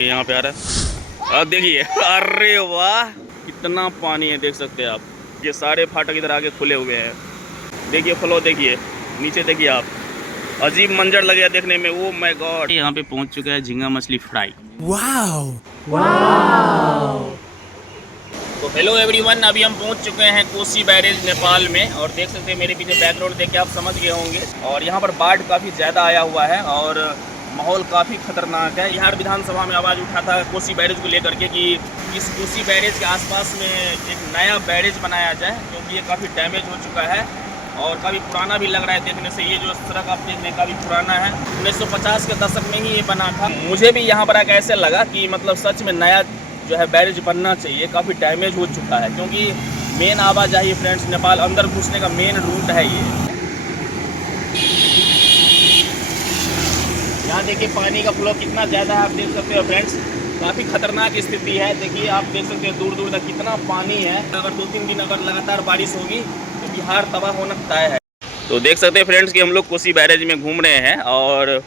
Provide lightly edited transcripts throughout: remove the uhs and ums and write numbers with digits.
यहाँ पे आ रहा है। अब देखिए, अरे वाह कितना पानी है, देख सकते हैं आप। ये सारे फाटक इधर आगे खुले हुए हैं। देखिए फ्लो, देखिए नीचे, देखिए आप। अजीब मंजर लगेगा देखने में। ओ माय गॉड, यहाँ पे पहुँच चुका है झींगा मछली फ्राई। Wow wow. तो हेलो एवरीवन, अभी हम पहुंच चुके हैं कोसी बैरेज नेपाल में। और देख सकते हैं मेरे पीछे बैकग्राउंड देख के आप समझ गए होंगे। और यहाँ पर बाढ़ काफ़ी ज़्यादा आया हुआ है और माहौल काफ़ी खतरनाक है। बिहार विधानसभा में आवाज़ उठा था कोसी बैरेज को लेकर के कि इस कोसी बैरेज के आसपास में एक नया बैरेज बनाया जाए, क्योंकि ये काफ़ी डैमेज हो चुका है और काफ़ी पुराना भी लग रहा है देखने से। ये जो सड़क आप देख रहे हैं काफ़ी पुराना है, 1950 के दशक में ही ये बना था। मुझे भी यहाँ पर आकर ऐसे लगा कि मतलब सच में नया जो है बैरेज बनना चाहिए। काफ़ी डैमेज हो चुका है, क्योंकि मेन आवाजाही फ्रेंड्स नेपाल अंदर घुसने का मेन रूट है ये। यहाँ देखिए पानी का फ्लो कितना ज़्यादा है, आप देख सकते हो फ्रेंड्स। काफ़ी खतरनाक स्थिति है। देखिए आप देख सकते हैं दूर दूर तक कितना पानी है। अगर 2-3 दिन अगर लगातार बारिश होगी तो बिहार तबाह होना तय है। तो देख सकते हैं फ्रेंड्स कि हम लोग कोसी बैरेज में घूम रहे हैं और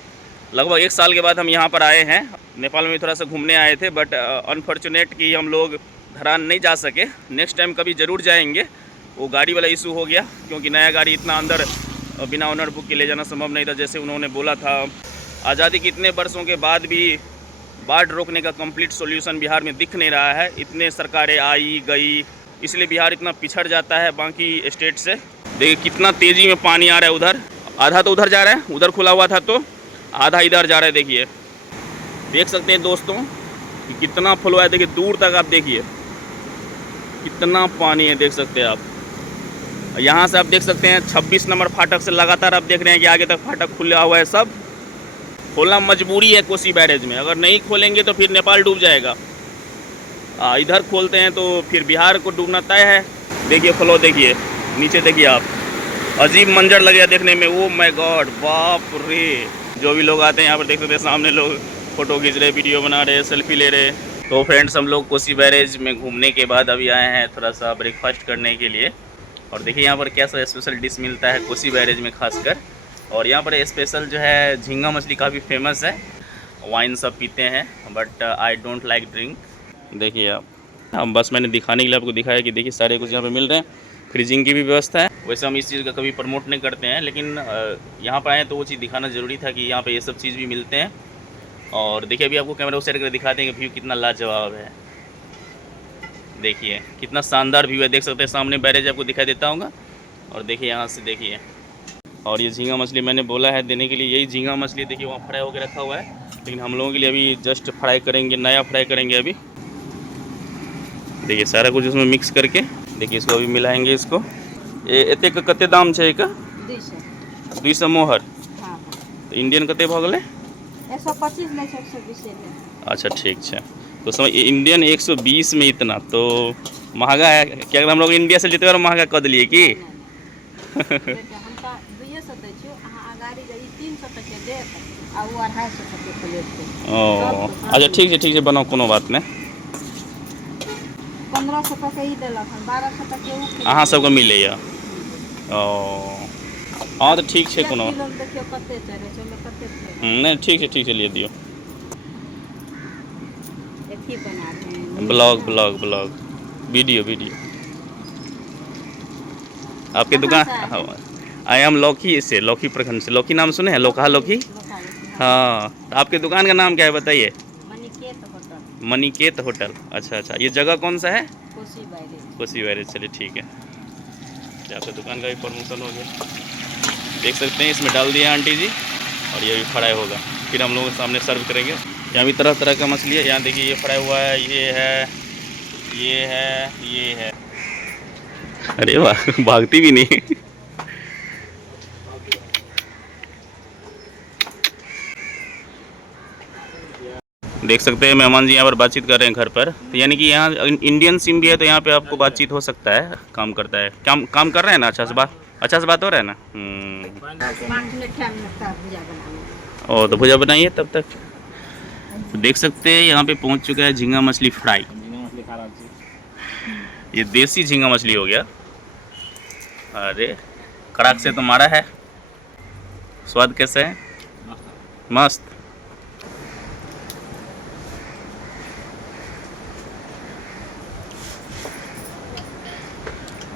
लगभग 1 साल के बाद हम यहाँ पर आए हैं। नेपाल में थोड़ा सा घूमने आए थे, बट अनफॉर्चुनेट कि हम लोग धरान नहीं जा सके। नेक्स्ट टाइम कभी ज़रूर जाएंगे। वो गाड़ी वाला इशू हो गया, क्योंकि नया गाड़ी इतना अंदर बिना ओनर बुक के ले जाना संभव नहीं था, जैसे उन्होंने बोला था। आज़ादी के इतने वर्षों के बाद भी बाढ़ रोकने का कंप्लीट सॉल्यूशन बिहार में दिख नहीं रहा है। इतने सरकारें आई गई, इसलिए बिहार इतना पिछड़ जाता है बाकी स्टेट से। देखिए कितना तेज़ी में पानी आ रहा है। उधर आधा तो उधर जा रहा है, उधर खुला हुआ था तो आधा इधर जा रहा है। देखिए, देख सकते हैं दोस्तों कि कितना फ्लो है। देखिए दूर तक आप देखिए कितना पानी है, देख सकते हैं आप। यहाँ से आप देख सकते हैं 26 नंबर फाटक से लगातार आप देख रहे हैं कि आगे तक फाटक खुला हुआ है। सब खोलना मजबूरी है कोसी बैरेज में। अगर नहीं खोलेंगे तो फिर नेपाल डूब जाएगा। इधर खोलते हैं तो फिर बिहार को डूबना तय है। देखिए फ्लो, देखिए नीचे, देखिए आप। अजीब मंजर लगेगा देखने में। ओ माय गॉड, बाप रे। जो भी लोग आते हैं यहाँ पर देख सकते हैं, सामने लोग फ़ोटो खींच रहे, वीडियो बना रहे, सेल्फी ले रहे। तो फ्रेंड्स हम लोग कोसी बैरेज में घूमने के बाद अभी आए हैं थोड़ा सा ब्रेकफास्ट करने के लिए। और देखिए यहाँ पर कैसा स्पेशल डिश मिलता है कोसी बैरेज में खासकर। और यहाँ पर स्पेशल जो है झींगा मछली काफ़ी फेमस है। वाइन सब पीते हैं, but I don't like drink. देखिए आप, हम बस मैंने दिखाने के लिए आपको दिखाया कि देखिए सारे कुछ यहाँ पे मिल रहे हैं। फ्रीजिंग की भी व्यवस्था है। वैसे हम इस चीज़ का कभी प्रमोट नहीं करते हैं, लेकिन यहाँ पर आए तो वो चीज़ दिखाना ज़रूरी था कि यहाँ पे ये सब चीज़ भी मिलते हैं। और देखिए अभी आपको कैमरा उस साइड कर दिखाते हैं कि व्यू कितना लाजवाब है। देखिए कितना शानदार व्यू है, देख सकते हैं। सामने बैरेज आपको दिखाई देता होगा। और देखिए यहाँ से देखिए। और ये झींगा मछली मैंने बोला है देने के लिए, यही झींगा मछली देखिए वहाँ फ्राई होकर रखा हुआ है। लेकिन हम लोगों के लिए अभी जस्ट फ्राई करेंगे, नया फ्राई करेंगे अभी। देखिए सारा कुछ उसमें मिक्स करके, देखिए इसको अभी मिलाएंगे इसको। ये एते का कते दाम है? का 200 मोहर। तो इंडियन कते भ गए? 125 में 120 है। अच्छा ठीक है। तो समझ इंडियन 120 में इतना तो महंगा है। क्या अगर हम लोग इंडिया से लेते हुए महंगा कर दिए कि? ओ अच्छा ठीक है बनाओ, कोनो बात नहीं। 1500 तक ही देलक, 1200 तक के अहाँ सबके मिले या? ओ हाँ तो ठीक है, कोनो नहीं ठीक है लिए दियो। ब्लॉग वीडियो आपके दुकान। आई एम लौकी से, लौकी प्रखंड से। लौकी नाम सुने हैं? लोकहा लौकी। हाँ, तो आपके दुकान का नाम क्या है बताइए? मणिकेत होटल। अच्छा, ये जगह कौन सा है? कोसी बैरेज। चलिए ठीक है, आपके दुकान का भी प्रमोशन हो गया। देख सकते हैं इसमें डाल दिया आंटी जी, और ये भी फ्राई होगा, फिर हम लोग सामने सर्व करेंगे। यहाँ भी तरह तरह का मछली है। यहाँ देखिए ये फ्राई हुआ है, ये है। अरे वाह, भागती भी नहीं। देख सकते हैं मेहमान जी यहाँ पर बातचीत कर रहे हैं घर पर। तो यानी कि यहाँ इंडियन सिम भी है, तो यहाँ पे आपको बातचीत हो सकता है। काम करता है, काम कर रहे हैं ना? अच्छा से बात हो रहा है ना? ओ तो भुजा बनाइए तब तक। तो देख सकते हैं यहाँ पे पहुँच चुका है झींगा मछली फ्राई। ये देसी झींगा मछली हो गया। अरे कड़ाक से तो मारा है। स्वाद कैसे है? मस्त।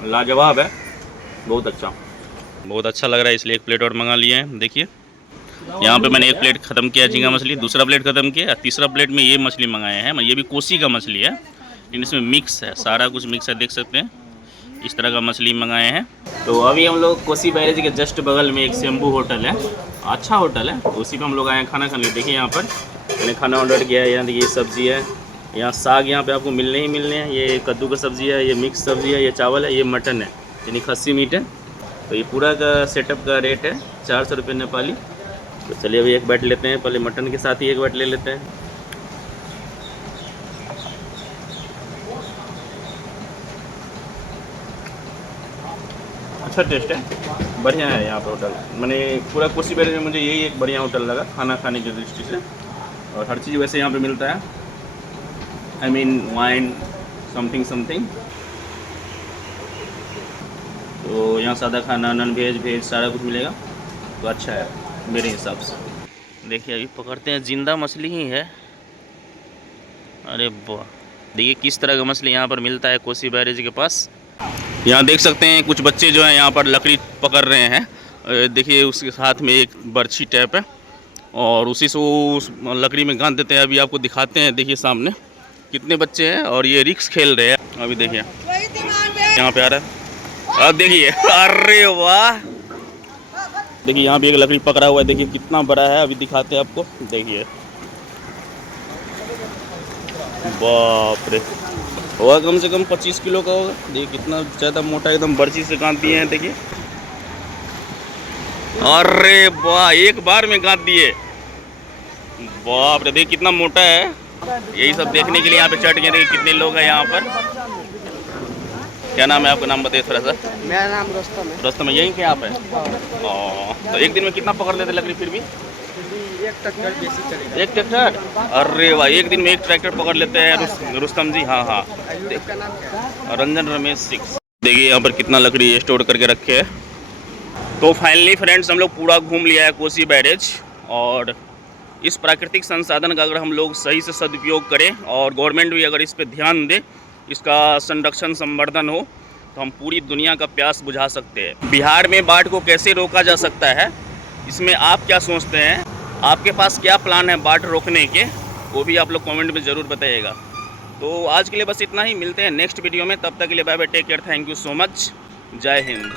लाजवाब है, बहुत अच्छा लग रहा है, इसलिए एक प्लेट और मंगा लिए हैं। देखिए यहाँ पे मैंने एक प्लेट ख़त्म किया झींगा मछली, दूसरा प्लेट ख़त्म किया, तीसरा प्लेट में ये मछली मंगाए हैं। ये भी कोसी का मछली है, लेकिन इसमें मिक्स है, सारा कुछ मिक्स है, देख सकते हैं। इस तरह का मछली मंगाए हैं। तो अभी हम लोग कोसी बैरेज के जस्ट बगल में एक शंभू होटल है, अच्छा होटल है, उसी पे हम लोग आए हैं खाना खाने। देखिए यहाँ पर मैंने खाना ऑर्डर किया है। यहाँ देखिए सब्ज़ी है, यहाँ साग यहाँ पे आपको मिलने ही मिलने हैं। ये कद्दू का सब्ज़ी है, ये मिक्स सब्ज़ी है, ये चावल है, ये मटन है, यानी खस्सी मीट है। तो ये पूरा का सेटअप का रेट है 400 रुपये नेपाली। तो चलिए अभी एक बैठ लेते हैं, पहले मटन के साथ ही एक बैठ ले लेते हैं। अच्छा टेस्ट है, बढ़िया है यहाँ पर होटल। मैंने पूरा कोसी बैरेज में मुझे यही एक बढ़िया होटल लगा खाना खाने की दृष्टि से। और हर चीज़ वैसे यहाँ पे मिलता है, आई मीन वाइन समथिंग। तो यहाँ सादा खाना, नॉन वेज सारा कुछ मिलेगा, तो अच्छा है मेरे हिसाब से। देखिए अभी पकड़ते हैं, जिंदा मछली ही है। अरे वाह, देखिए किस तरह का मछली यहाँ पर मिलता है कोसी बैरेज के पास। यहाँ देख सकते हैं कुछ बच्चे जो हैं यहाँ पर लकड़ी पकड़ रहे हैं। देखिए उसके हाथ में एक बर्छी टाइप है, और उसी से वो उस लकड़ी में गांध देते हैं। अभी आपको दिखाते हैं, देखिए सामने कितने बच्चे हैं, और ये रिक्स खेल रहे हैं। अभी देखिए यहाँ पे आ रहा है, अब देखिए, अरे वाह, देखिए यहाँ भी एक लकड़ी पकड़ा हुआ है, देखिए कितना बड़ा है। अभी दिखाते हैं आपको, देखिए बाप रे, होगा कम से कम 25 किलो का होगा। देखिए कितना ज़्यादा मोटा, एकदम बर्छी से गांध दिए हैं। देखिए अरे वाह, एक बार में गांध दिए, बाप रे, देखिए कितना मोटा है। यही सब देखने के लिए यहाँ पे चढ़ गए। देखिए कितने लोग हैं यहाँ पर। क्या नाम है आपका, नाम बताइए थोड़ा सा। मेरा नाम रुस्तम है। रुस्तम है, यहीं के आप है? तो एक दिन में कितना पकड़ लेते लकड़ी फिर भी? एक ट्रैक्टर बेसी चलेगा। एक ट्रैक्टर? अरे वाह, एक दिन में एक ट्रैक्टर पकड़ लेते हैं रुस्तम जी। हाँ। आपका नाम क्या है? रंजन रमेश 6। देखिए यहाँ पर कितना लकड़ी स्टोर करके रखे है। तो फाइनली फ्रेंड्स हम लोग पूरा घूम लिया है कोसी बैरेज। और इस प्राकृतिक संसाधन का अगर हम लोग सही से सदुपयोग करें, और गवर्नमेंट भी अगर इस पर ध्यान दे, इसका संरक्षण संवर्धन हो, तो हम पूरी दुनिया का प्यास बुझा सकते हैं। बिहार में बाढ़ को कैसे रोका जा सकता है, इसमें आप क्या सोचते हैं? आपके पास क्या प्लान है बाढ़ रोकने के, वो भी आप लोग कमेंट में ज़रूर बताइएगा। तो आज के लिए बस इतना ही, मिलते हैं नेक्स्ट वीडियो में। तब तक के लिए bye bye, take care, thank you so much, जय हिंद।